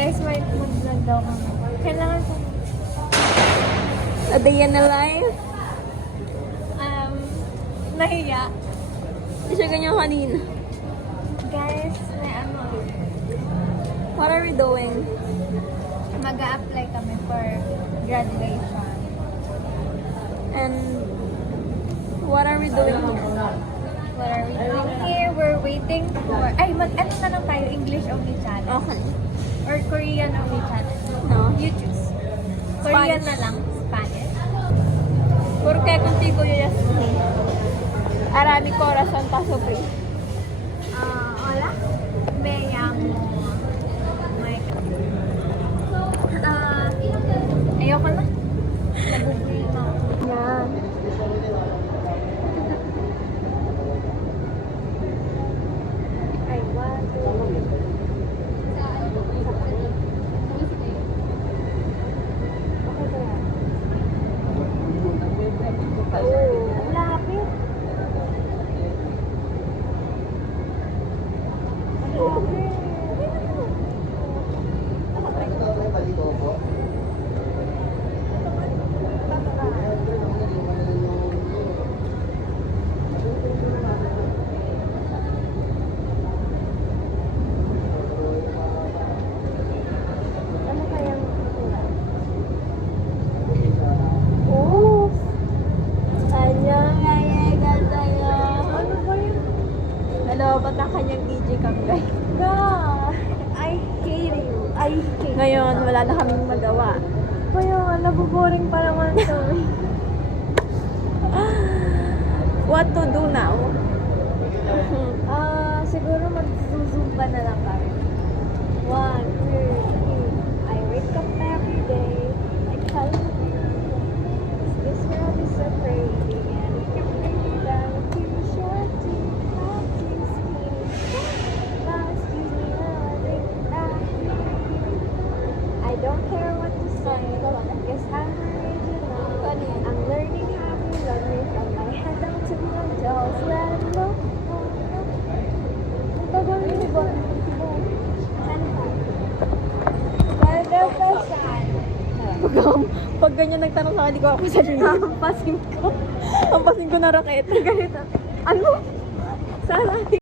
Guys, may mag-vlog daw kami. Kailangan ko. A day in the life. Nahiya. Hindi siya ganyan kanina. Guys, may ano. What are we doing? Mag-a-apply kami for graduation. And what are we doing here? What are we doing here? We're waiting for... Ay, ano na lang tayo? English only channel? Okay. Or Korean only channel? No? You choose. Korean Spanish. na lang. Spanish. Porque contigo yo ya estoy. Ahora mi corazón está sufriendo. Hola. Me llamo... Ayoko na. Nabubuhay na ako. Yan. I want to... Ang lapit. Ang lapit. Ano kayang itsura? Oh! Annyeonghaseyo sa'yo. Ano ba yun? Hello, ba't ang kanyang DJ kang guys? God! I hate you. I hate Ngayon, wala na kaming magawa. Kaya nga, nabuboring pa naman to. What to do now? Siguro mag-zumba na lang kami. 1, 2, 3. I wake up every day. I tell myself, this world is so crazy. And it can bring me down to short, to hot, to skinny. Now excuse me, now I think that I don't care what to say. Guess I'm original. I'm learning how to love me from my head down to my toes. Let it go. Ang tagal niyo ba? Saan ba? Ganda pa saan? Pag ganyan nagtanong sa akin, di ko ako sasabihin. Hampasin ko. Hampasin ko na raketa. Ganito. Ano? Sana?